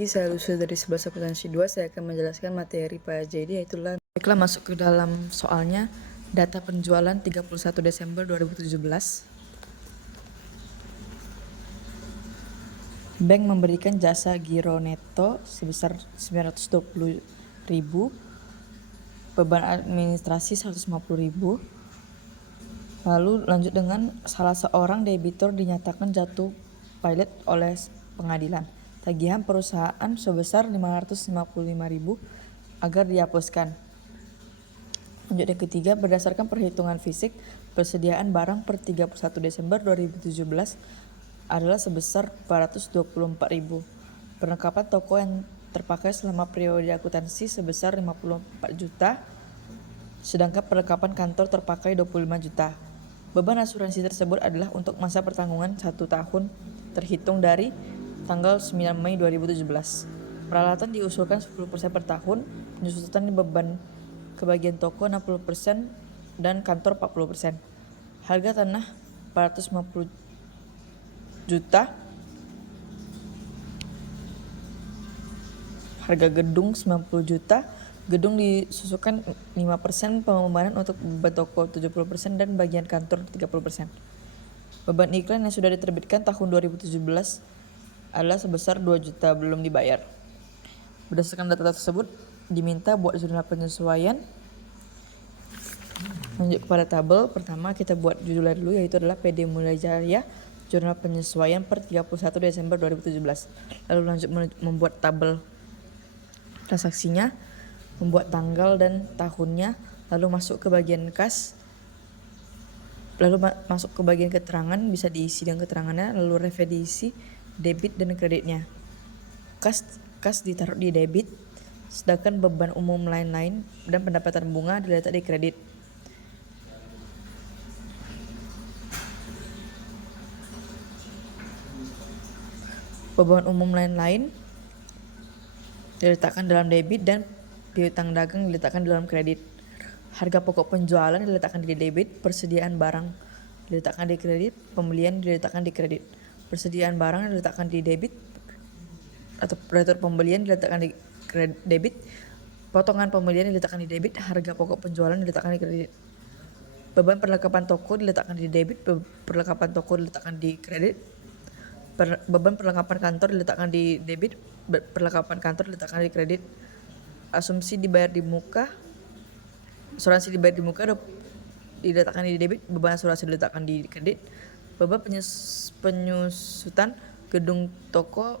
Saya Lucia dari 11 akuntansi 2, saya akan menjelaskan materi Pak Jadi, yaitu baiklah masuk ke dalam soalnya. Data penjualan 31 Desember 2017. Bank memberikan jasa giro neto sebesar 920.000, beban administrasi 150.000. Lalu lanjut dengan salah seorang debitur dinyatakan jatuh pilot oleh pengadilan. Tagihan perusahaan sebesar 555.000 agar dihapuskan. Lanjut yang ketiga, berdasarkan perhitungan fisik, persediaan barang per 31 Desember 2017 adalah sebesar 424.000. Perlengkapan toko yang terpakai selama periode akuntansi sebesar 54 juta, sedangkan perlengkapan kantor terpakai 25 juta. Beban asuransi tersebut adalah untuk masa pertanggungan 1 tahun terhitung dari tanggal 9 Mei 2017. Peralatan diusulkan 10% per tahun, penyusutan beban kebagian toko 60% dan kantor 40%. Harga tanah 450 juta. Harga gedung 90 juta. Gedung disusukan 5%, pembebanan untuk beban toko 70% dan bagian kantor 30%. Beban iklan yang sudah diterbitkan tahun 2017 adalah sebesar 2 juta belum dibayar. Berdasarkan data tersebut, diminta buat jurnal penyesuaian. Lanjut kepada tabel. Pertama kita buat judulnya dulu, yaitu adalah PD Mulya Jaya jurnal penyesuaian per 31 Desember 2017. Lalu lanjut membuat tabel transaksinya, membuat tanggal dan tahunnya, lalu masuk ke bagian kas, lalu masuk ke bagian keterangan, bisa diisi dengan keterangannya, lalu rev diisi, debit dan kreditnya. Kas ditaruh di debit, sedangkan beban umum lain-lain dan pendapatan bunga diletak di kredit. Beban umum lain-lain diletakkan dalam debit dan piutang dagang diletakkan dalam kredit. Harga pokok penjualan diletakkan di debit, persediaan barang diletakkan di kredit, pembelian diletakkan di kredit. Persediaan barang diletakkan di debit atau retur pembelian diletakkan di debit, potongan pembelian diletakkan di debit, harga pokok penjualan diletakkan di kredit. Beban perlengkapan toko diletakkan di debit, perlengkapan toko diletakkan di kredit. Beban perlengkapan kantor diletakkan di debit, perlengkapan kantor diletakkan di kredit. Asumsi dibayar di muka, asuransi dibayar di muka diletakkan di debit, beban asuransi diletakkan di kredit. Beban penyusutan gedung toko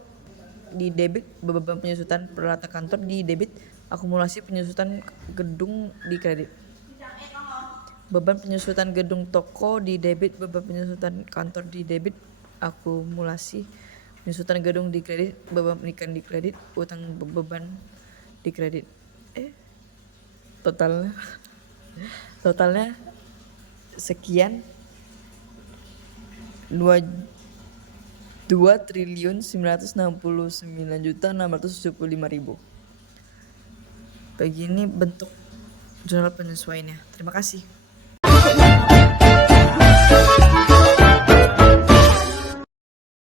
di debit, beban penyusutan peralatan kantor di debit, akumulasi penyusutan gedung di kredit. Beban penyusutan gedung toko di debit, beban penyusutan kantor di debit, akumulasi penyusutan gedung di kredit, beban pernikahan di kredit, utang beban di kredit. Totalnya sekian 2.969.675.000. Begini bentuk jurnal penyesuaiannya. Terima kasih.